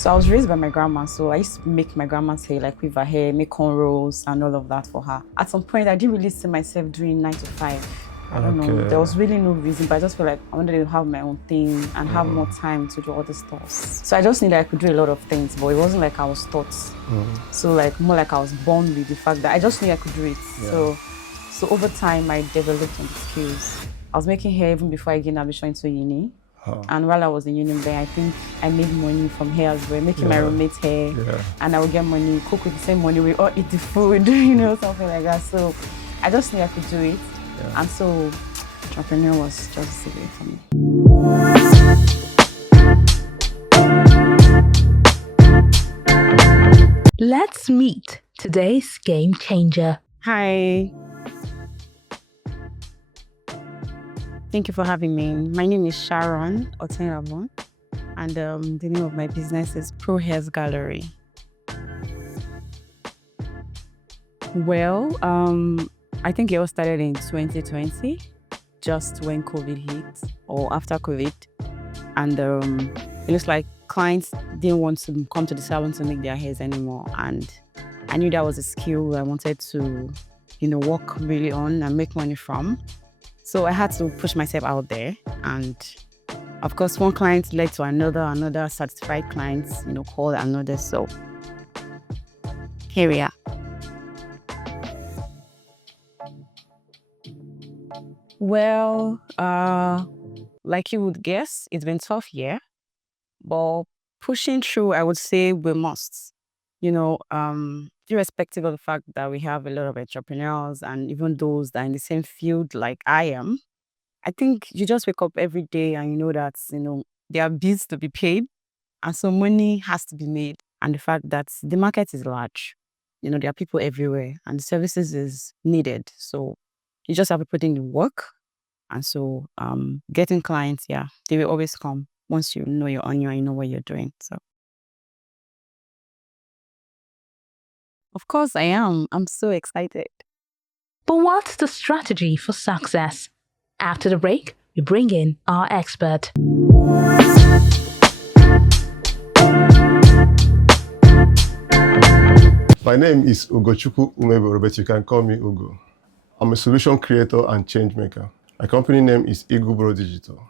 So I was raised by my grandma, so I used to make my grandma's hair, like weave her hair, make cornrows and all of that for her. At some point, I didn't really see myself doing 9 to 5. I don't know, there was really no reason, but I just felt like I wanted to have my own thing and have more time to do other stuff. So I just knew that I could do a lot of things, but it wasn't like I was taught. So like more like I was born with the fact that I just knew I could do it. So over time, I developed on the skills. I was making hair even before I gained admission into uni. And while I was in uni there, I think I made money from hair as well, making my roommate's hair. And I would get money, cook with the same money, we all eat the food, you know, something like that. So I just knew I could do it. And so entrepreneur was just the way for me. Let's meet today's game changer. Hi. Thank you for having me. My name is Sharon Otenghabun, and the name of my business is Prohairsgallery. Well, I think it all started in 2020, just when COVID hit, or after COVID. And it looks like clients didn't want to come to the salon to make their hairs anymore. And I knew that was a skill I wanted to, work really on and make money from. So I had to push myself out there. And of course, one client led to another satisfied clients, called another. So here we are. Well, like you would guess, it's been a tough year, but pushing through, I would say we must, irrespective of the fact that we have a lot of entrepreneurs and even those that are in the same field like I am. I think you just wake up every day and you know that, there are bills to be paid and so money has to be made. And the fact that the market is large, there are people everywhere and the services is needed. So you just have to put in the work. And so getting clients, they will always come once you know you're on you know what you're doing. So of course I am. I'm so excited. But what's the strategy for success? After the break, we bring in our expert. My name is Ugochukwu Umebo, but you can call me Ugo. I'm a solution creator and change maker. My company name is Igubro Digital.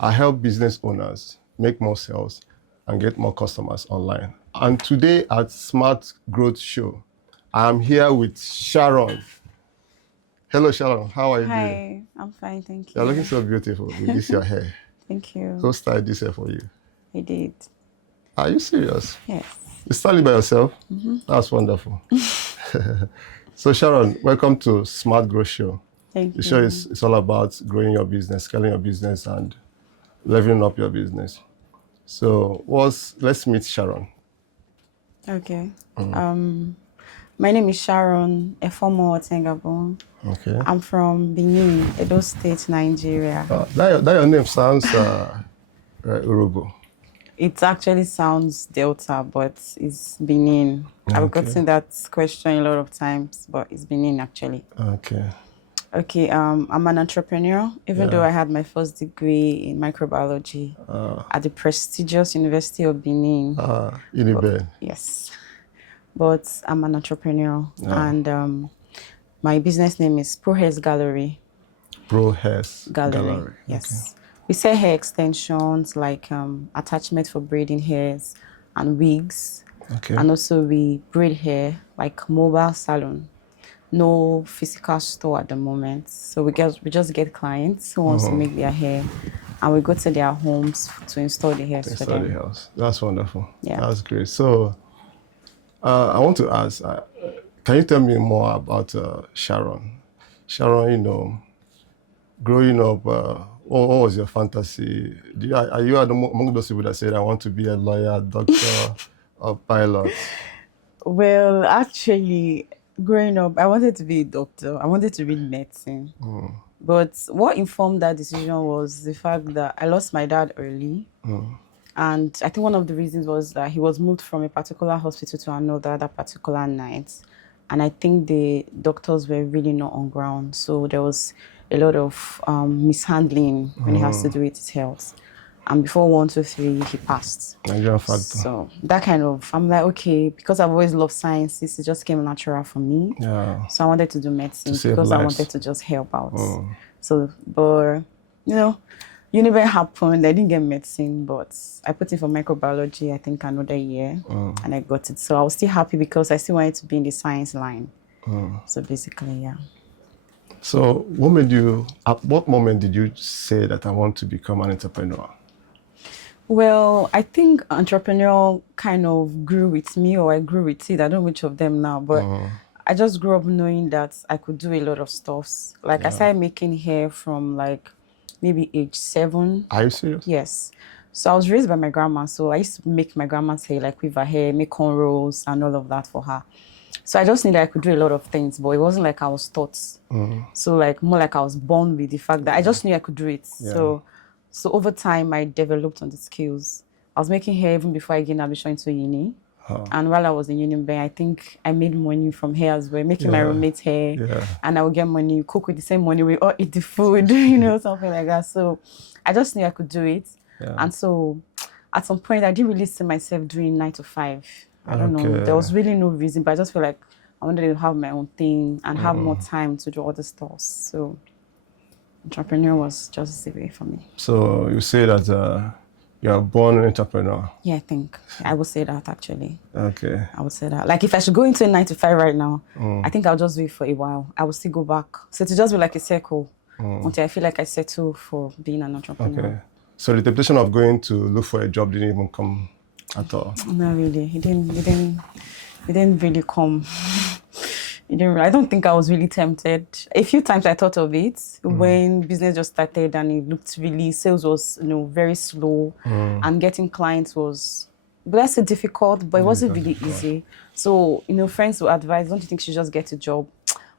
I help business owners make more sales and get more customers online. And today at Smart Growth Show, I'm here with Sharon. Hello, Sharon. How are you doing? Hi, I'm fine, thank you. You're looking so beautiful with this your hair. Thank you. Who styled this hair for you? I did. Are you serious? Yes. You styled it by yourself? That's wonderful. So Sharon, welcome to Smart Growth Show. Thank you. The show is all about growing your business, scaling your business, and leveling up your business. So let's meet Sharon. Okay. My name is Sharon Otenghabun. Okay. I'm from Benin, Edo State, Nigeria. That your name sounds Urugu. It actually sounds Delta, but it's Benin. I've gotten that question a lot of times, but it's Benin actually. Okay, I'm an entrepreneur, even though I had my first degree in microbiology at the prestigious University of Benin. Uniben. Yes. But I'm an entrepreneur, and my business name is Prohairsgallery. Prohairsgallery. Yes. Okay. We sell hair extensions like attachment for braiding hairs and wigs. Okay. And also we braid hair like mobile salon. No physical store at the moment. So we just get clients who wants to make their hair and we go to their homes to install the hairs for them. The house. That's wonderful. Yeah. That's great. So I want to ask, can you tell me more about Sharon? Sharon, growing up, what was your fantasy? Are you among those people that said, I want to be a lawyer, doctor, or pilot? Well, actually, growing up, I wanted to be a doctor. I wanted to read medicine. But what informed that decision was the fact that I lost my dad early. And I think one of the reasons was that he was moved from a particular hospital to another that particular night. And I think the doctors were really not on ground. So there was a lot of mishandling when it has to do with his health. And before 1, 2, 3, he passed. Nigerian factor. So that kind of, I'm like, okay, because I've always loved sciences, it just came natural for me. Yeah. So I wanted to do medicine lives. because I wanted to just help out. So, but, uni happened. I didn't get medicine, but I put in for microbiology, I think another year, and I got it. So I was still happy because I still wanted to be in the science line. So basically, yeah. So at what moment did you say that I want to become an entrepreneur? Well, I think entrepreneur kind of grew with me, or I grew with it. I don't know which of them now, but I just grew up knowing that I could do a lot of stuffs. Like I started making hair from like maybe age 7. Are you serious? Yes. So I was raised by my grandma, so I used to make my grandma's hair, like weave her hair, make cornrows and all of that for her. So I just knew that I could do a lot of things, but it wasn't like I was taught. So like more like I was born with the fact that I just knew I could do it. Yeah. So over time, I developed on the skills. I was making hair even before I gained admission into uni. And while I was in uni, I think I made money from hair as well, making my roommate's hair. And I would get money, cook with the same money, we all eat the food, something like that. So I just knew I could do it. And so at some point, I didn't really see myself doing 9 to 5. I don't know. There was really no reason, but I just feel like I wanted to have my own thing and have more time to do other stuff. So entrepreneur was just the way for me. So you say that you are born an entrepreneur? Yeah, I think. I would say that actually. Okay. I would say that. Like if I should go into a 9 to 5 right now, I think I'll just do it for a while. I will still go back. So to just be like a circle until I feel like I settle for being an entrepreneur. Okay. So the temptation of going to look for a job didn't even come at all? Not really. It didn't really come. I don't think I was really tempted. A few times I thought of it when business just started and it looked really, sales was very slow and getting clients was, let's say difficult, but it wasn't really easy. So, friends would advise, don't you think you should just get a job?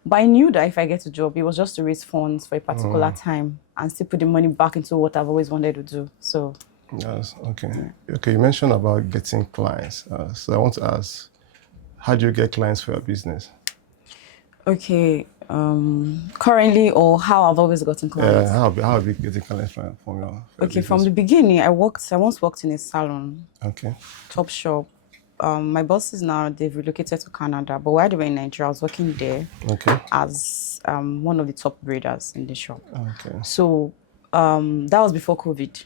But I knew that if I get a job, it was just to raise funds for a particular time and still put the money back into what I've always wanted to do. So. Yes, okay. Okay, you mentioned about getting clients. So I want to ask, how do you get clients for your business? Okay, currently or how I've always gotten clients? How have you getting clients from your Okay, from the beginning, I once worked in a salon. Okay. Top shop. My bosses now, they've relocated to Canada, but while they were in Nigeria, I was working there as one of the top braiders in the shop. Okay. So that was before COVID.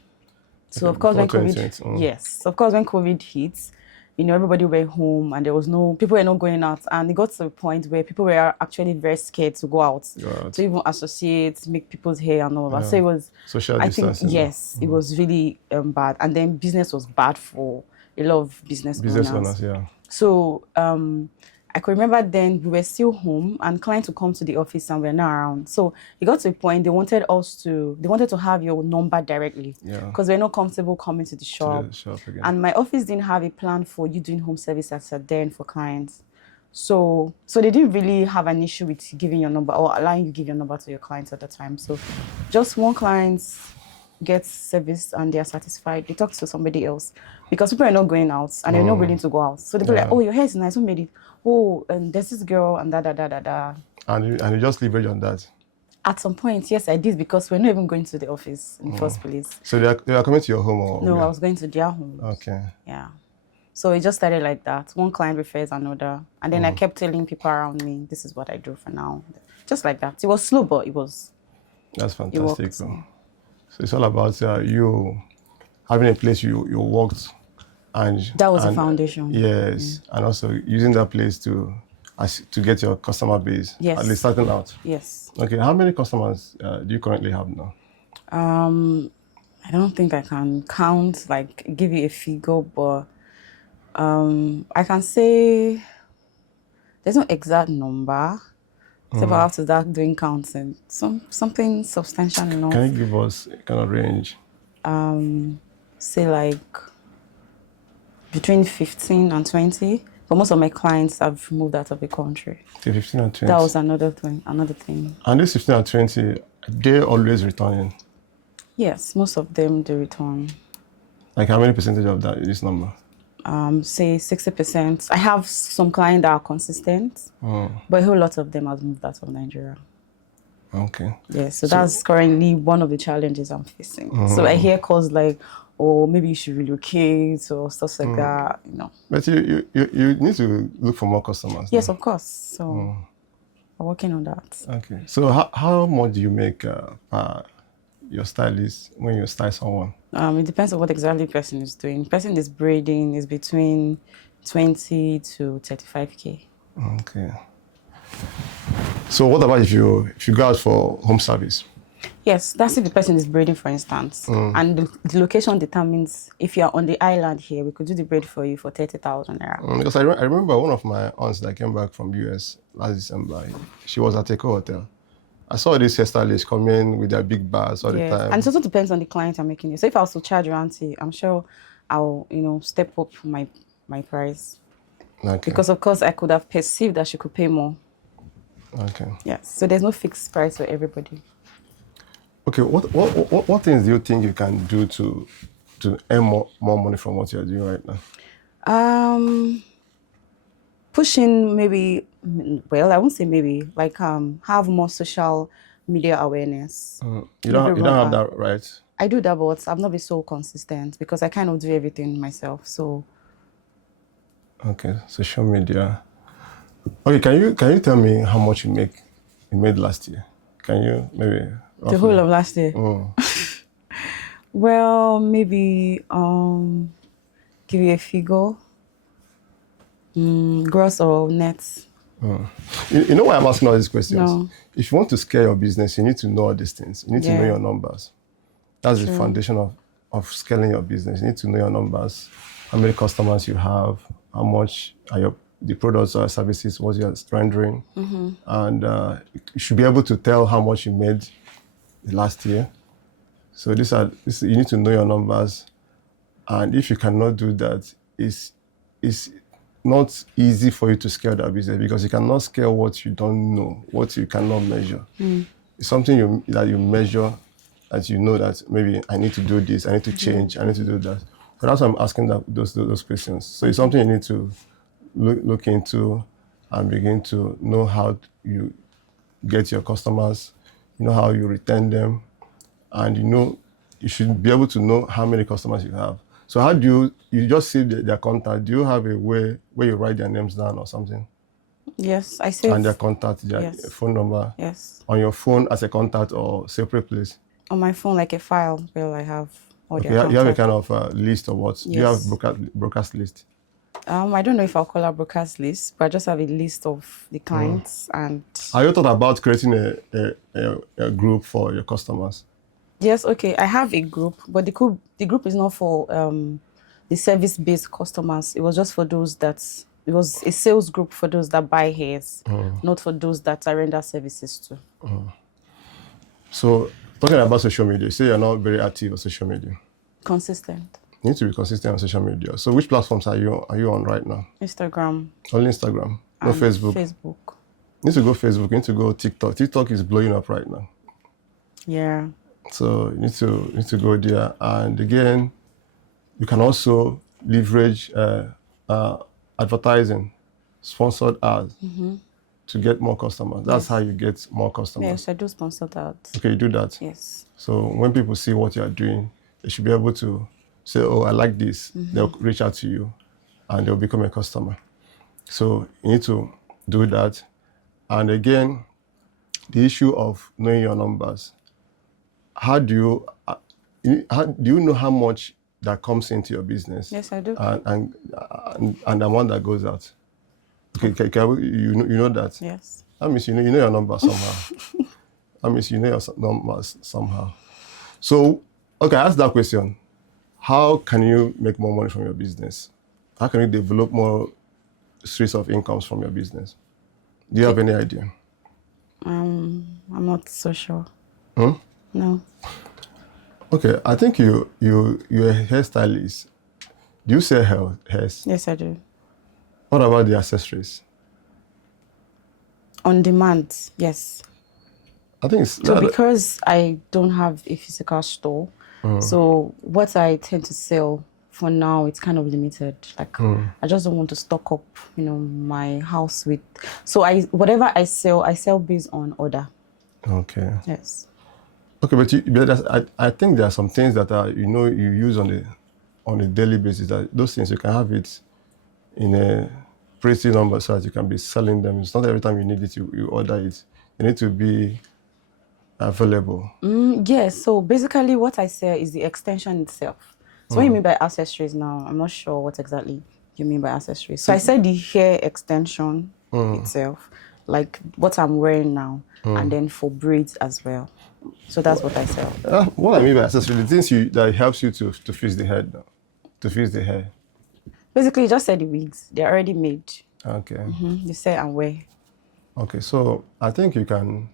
So of course when COVID, yes, of course when COVID hit, everybody went home and there was people were not going out, and it got to a point where people were actually very scared to go out, to even associate, make people's hair and all that. So it was social distancing. I think yes, it was really bad, and then business was bad for a lot of business owners. Yeah. So I could remember then we were still home and clients would come to the office and we're not around. So it got to a point they wanted to have your number directly because we're not comfortable coming to the shop. Again. And my office didn't have a plan for you doing home service as a den for clients. So they didn't really have an issue with giving your number or allowing you to give your number to your clients at the time. So just one client gets service and they're satisfied, they talk to somebody else because people are not going out and they're not willing to go out. So they'll be like, oh, your hair is nice, who made it? Oh, and there's this girl and da. And you just leverage on that? At some point, yes, I did, because we're not even going to the office in the first place. So they are coming to your home? Or no, I was going to their home. Okay. Yeah. So it just started like that. One client refers another. And then I kept telling people around me, this is what I do for now. Just like that. It was slow, but it was. That's fantastic. So it's all about you having a place you worked. And that was the foundation. Yes, and also using that place to get your customer base. Yes. At least starting out. Yes. Okay, how many customers do you currently have now? I don't think I can count, like give you a figure, but I can say there's no exact number. So I have to start doing counting. Something substantial enough. Can you give us a kind of range? Say like between 15 and 20, but most of my clients have moved out of the country. 15 and 20. That was another thing. And this 15 and 20, they're always returning? Yes, most of them they return. Like how many percentage of that is this number? Say 60%. I have some clients that are consistent, but a whole lot of them have moved out of Nigeria. Okay. Yeah, so that's currently one of the challenges I'm facing. So I hear calls like, or maybe you should relocate or stuff like that, you know. But you need to look for more customers. Yes, of course. So I'm working on that. Okay. So how much do you make per your stylist when you style someone? It depends on what exactly the person is doing. The person is braiding is between 20 to 35K. Okay. So what about if you go out for home service? Yes, that's if the person is braiding, for instance. And the location determines if you are on the island here, we could do the braid for you for 30,000 naira. Because I remember one of my aunts that came back from US last December. She was at a hotel. I saw this hairstylist come in with their big bars all the time. And it also depends on the client I'm making it. So if I was to charge your auntie, I'm sure I'll, step up my price. Okay. Because of course I could have perceived that she could pay more. Okay. Yes. So there's no fixed price for everybody. Okay. What things do you think you can do to earn more money from what you're doing right now? Pushing maybe, well, I won't say maybe, like have more social media awareness. You don't have that, right? I do that, but I've not been so consistent because I kind of do everything myself. So. Okay, social media. Okay, can you tell me how much you made last year? Can you maybe The whole of last year? Well, maybe give you a figure. Gross or net? You know why I'm asking all these questions? No. If you want to scale your business, you need to know all these things. You need to know your numbers. That's the foundation of scaling your business. You need to know your numbers, how many customers you have, how much are the products or services, what you're rendering. And you should be able to tell how much you made last year. So you need to know your numbers. And if you cannot do that, it's not easy for you to scale that business because you cannot scale what you don't know, what you cannot measure. It's something that you measure, that you know that maybe I need to do this, I need to change, I need to do that. So that's why I'm asking those questions. So it's something you need to look into and begin to know how you get your customers, you know how you retain them, and you should be able to know how many customers you have. So how do you just see their contact? Do you have a way where you write their names down or something? Yes, I save. And their contact, their phone number? Yes. On your phone as a contact or separate place? On my phone, like a file where I have all their you have a kind of list or what? Yes. Do you have broadcast list? I don't know if I'll call it broadcast list, but I just have a list of the clients and... Have you thought about creating a group for your customers? Yes, okay. I have a group, but the group is not for the service-based customers. It was just for those it was a sales group for those that buy hairs, not for those that I render services to. So, talking about social media, you say you're not very active on social media. Consistent. You need to be consistent on social media. So, which platforms are you on right now? Instagram. Only Instagram? No Facebook? Facebook. You need to go Facebook. You need to go TikTok. TikTok is blowing up right now. Yeah. So you need to go there, and again, you can also leverage advertising, sponsored ads to get more customers. That's how you get more customers. Yes, I do sponsored ads. Okay, you do that. Yes. So when people see what you are doing, they should be able to say, "Oh, I like this." They'll reach out to you, and they'll become a customer. So you need to do that, and again, the issue of knowing your numbers. How do you know how much that comes into your business? Yes, I do. And the amount that goes out. Okay, you know that? Yes. That means you know your numbers somehow. That means you know your numbers somehow. So, okay, I asked that question. How can you make more money from your business? How can you develop more streams of incomes from your business? Do you have any idea? I'm not so sure. No. Okay, I think you're a hairstylist. Do you sell hairs? Yes, I do. What about the accessories? On demand, yes. I think it's... So because I don't have a physical store, so what I tend to sell for now, it's kind of limited. Like I just don't want to stock up, my house with... So whatever I sell based on order. Okay. Yes. Okay, but I think there are some things that are, you know, you use on a daily basis. That those things you can have it in a pretty number so that you can be selling them. It's not every time you need it, you order it. You need to be available. Yes, so basically what I sell is the extension itself. So what you mean by accessories now, I'm not sure what exactly you mean by accessories. So I said the hair extension itself, like what I'm wearing now, and then for braids as well. So that's what I sell. What I mean by accessories, the things that helps you to fix the head now, to fix the hair. Basically, just said the wigs. They're already made. Okay. You say and wear. Okay, so I think you can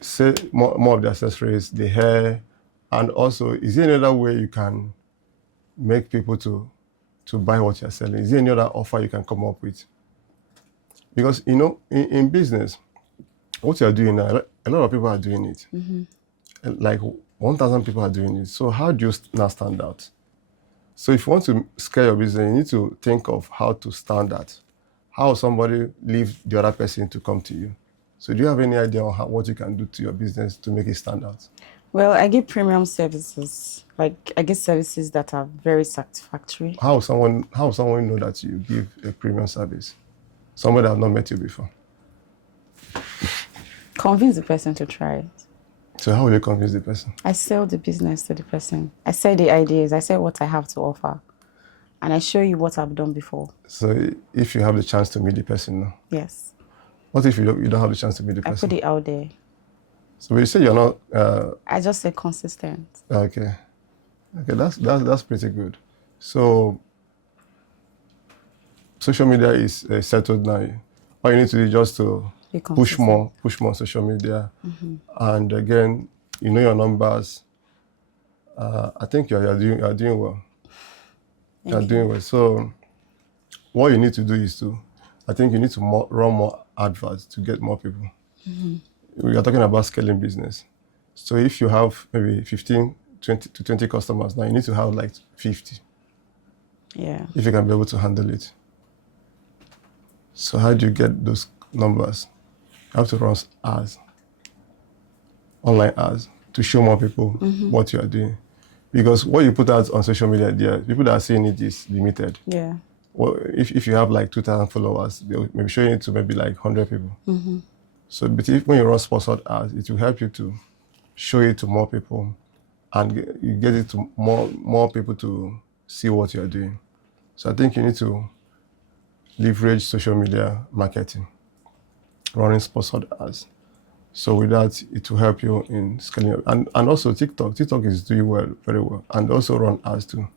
say more of the accessories, the hair, and also, is there any other way you can make people to buy what you're selling? Is there any other offer you can come up with? Because, you know, in business, what you're doing now, a lot of people are doing it. Like 1,000 people are doing it. So how do you now stand out? So if you want to scale your business, you need to think of how to stand out. How will somebody leave the other person to come to you? So do you have any idea on what you can do to your business to make it stand out? Well, I give premium services. Like I give services that are very satisfactory. How will someone know that you give a premium service? Somebody that has not met you before. Convince the person to try it. So how will you convince the person? I sell the business to the person. I sell the ideas. I sell what I have to offer. And I show you what I've done before. So if you have the chance to meet the person now? Yes. What if you don't have the chance to meet the person? I put it out there. So you say you're not... I just say consistent. Okay. Okay, that's pretty good. So social media is settled now. All you need to do is just to push more on social media. And again, you know your numbers. I think you're doing well. You're doing well. So what you need to do is I think you need to run more adverts to get more people. We are talking about scaling business. So if you have maybe 15, 20 customers, now you need to have like 50. Yeah. If you can be able to handle it. So how do you get those numbers? You have to run ads, online ads, to show more people what you are doing. Because what you put out on social media, there, people that are seeing it is limited. Yeah. Well, if you have like 2,000 followers, they'll maybe showing it to maybe like 100 people. So but when you run sponsored ads, it will help you to show it to more people and you get it to more people to see what you're doing. So I think you need to leverage social media marketing, running sponsored ads. So with that, it will help you in scaling up. And also TikTok. TikTok is doing well, very well. And also run ads too.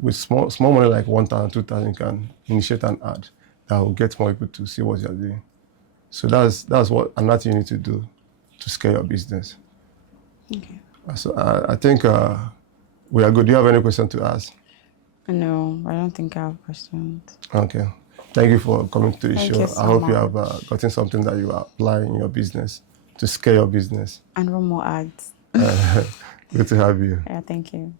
With small money like 1,000, 2,000, you can initiate an ad that will get more people to see what you're doing. So that's another thing you need to do to scale your business. Okay. So I think we are good. Do you have any question to ask? No, I don't think I have questions. Okay. Thank you for coming to the show. You so I hope much. you have gotten something that you apply in your business to scale your business. And run more ads. Good to have you. Yeah, thank you.